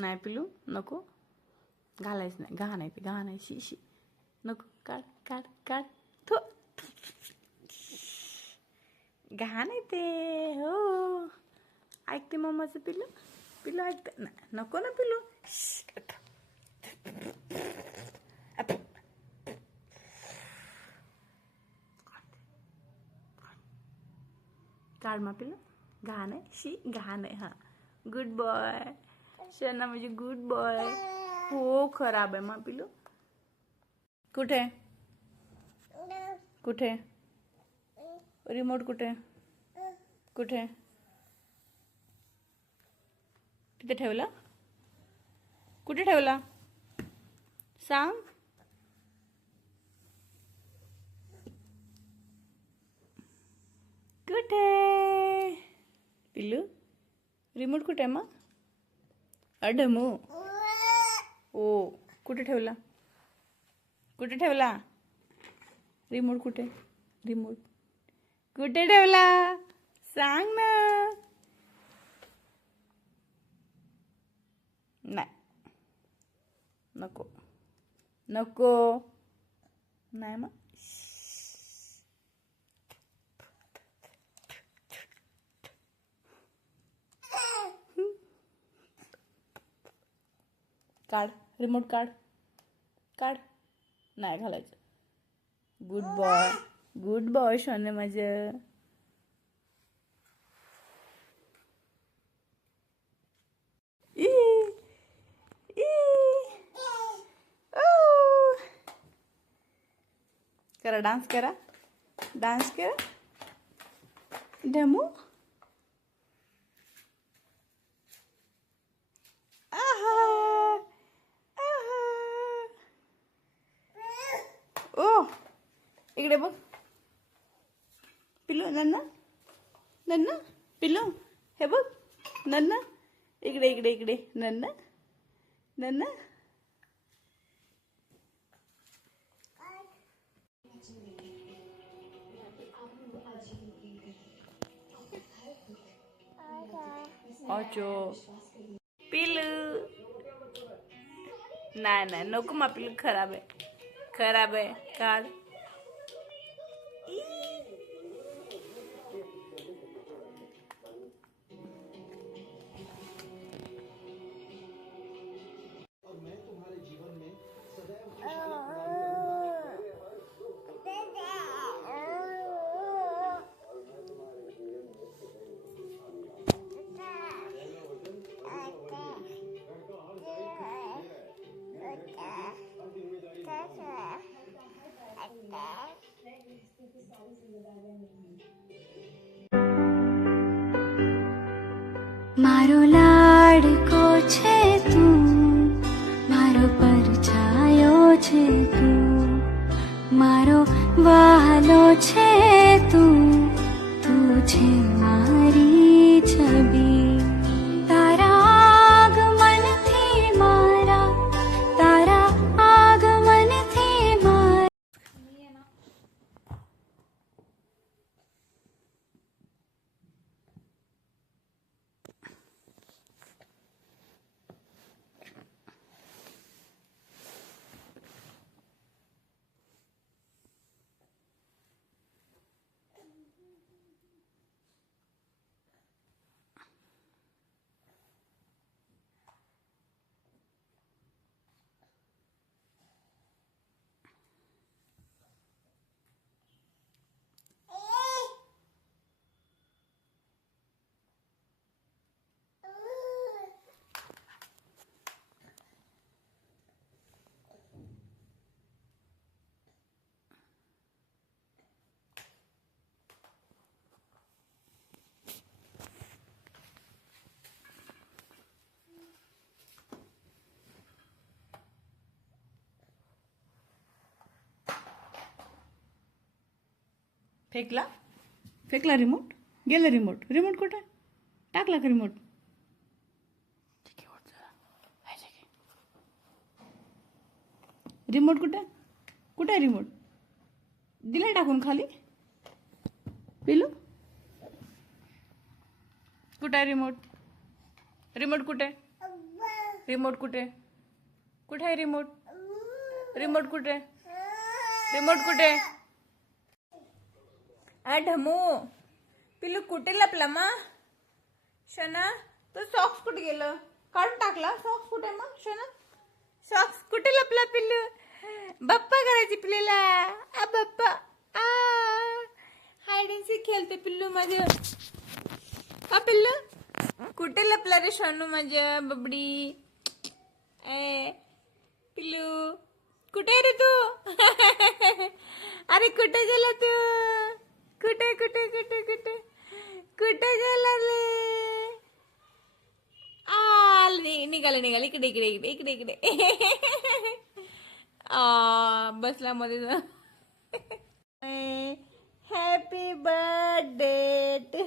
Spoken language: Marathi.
नाही पिलू नको घालायचं नाही. घाण आहे ते, घाण आहे. शी शी नको. काढ काढ काढ. थो घाण आहे ते. हो ऐकते मम्माचं पिलू. पिलू ऐकते. नाही नको ना पिलू. काढ मा पिलू. घाण आहे. शी घाण आहे. हां गुड बॉय. शना म्हणजे गुड बॉय. हो खराब आहे मा पिलू. कुठे कुठे रिमोट कुठे कुठे तिथे ठेवला. कुठे ठेवला सांग. कुठे पिल्लू रिमोट कुठे मग. अडमू ओ कुठे ठेवला. कुठे ठेवला रिमोट. कुठे रिमोट कुठे ठेवला सांग ना. नाही नको नको. नाही मग काढ रिमोट. काढ काढ. नाही घालायचं. Good boy. गुड बॉय शोने माझं. ई ई ओ करा डान्स करा. डान्स करा. ढमू. आहा आहा. ओ इकडे बघ पिल्लू. नन्ना नन्ना पिल्लू. हे बघ नन्ना. इकडे इकडे इकडे. नन्ना नन्ना. ओचो पिल्लू. नाही नाही नको मा पिल्लू. खराब आहे. खराब आहे. काढ. मारो लाडको छे तू, मारो परछायो छे तू, मारो वहालो छे तू, तू छे मारी छबी। तारा आगमन थी मारा, तारा आगमन थी मारा। फेकला. फेकला रिमोट. गेला रिमोट. रिमोट कुठे टाकला का रिमोट. रिमोट कुठे कुठे आहे रिमोट. दिला टाकून खाली. पिलू कुठे आहे रिमोट. रिमोट कुठे रिमोट कुठे? कुठे आहे रिमोट? रिमोट कुठे? रिमोट कुठे? ढमू पिल्लू कुठे लपला मग? शना तो सॉक्स कुठे गेलं? काढून टाकला सॉक्स कुठे मग? शना सॉक्स कुठे लपला पिल्लू? बाप्पा करायची पिल्लेला. आ बाप्पा आ हाईड अँड सीक खेळते पिल्लू माझं. का पिल्लू कुठे लपला रे शनू माझ्या बबडी? ए पिल्लू कुठे आहे रे तू? अरे कुठे गेला तू? कुठे कुठे कुठे कुठे कुठे गेला रे? निघाले निघाले इकडे इकडे इकडे इकडे इकडे. बसला मध्ये. Happy birthday.